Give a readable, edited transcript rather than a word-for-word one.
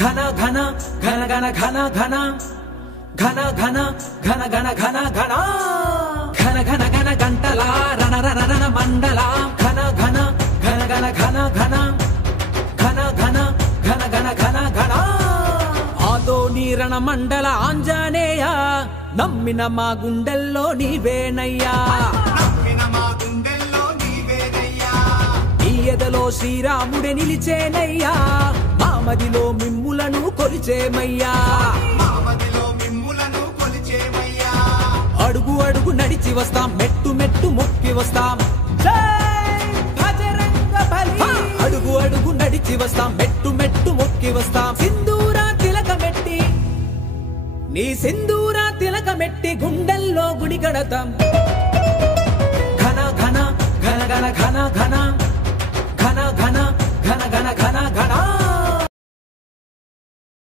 ఘన ఘన ఘన ఘన ఘన ఘన ఘన ఘన ఘన ఘన ఘన ఘన ఘన ఘన ఘన గంటల రణ రణ రణ మండల ఘన ఘన ఘన ఘన ఘన ఘన ఘన ఘన ఘన ఘన ఘన ఘన ఆదో నీరణ మండల ఆంజనేయ నమ్మిన మా గుండెల్లో నీవేనయ్యా ఈ ఎదలో శ్రీరాముడే నిలిచేనయ్యా మామదిలో మిమ్ములను కొలిచేమయ్యా అడుగు అడుగు నడిచి వస్తాం మెట్టు మెట్టు మొక్కి వస్తాం అడుగు అడుగు నడిచి వస్తాం మెట్టు మెట్టు మొక్కి వస్తాం సింధూరా తిలకమెట్టి నీ సింధూరా తిలకమెట్టి గుండెల్లో గుడి కడతాం ఘన ఘన ఘన ఘన ఘన ఘన ఘన ఘన ఘన ఘన ఘన ఘన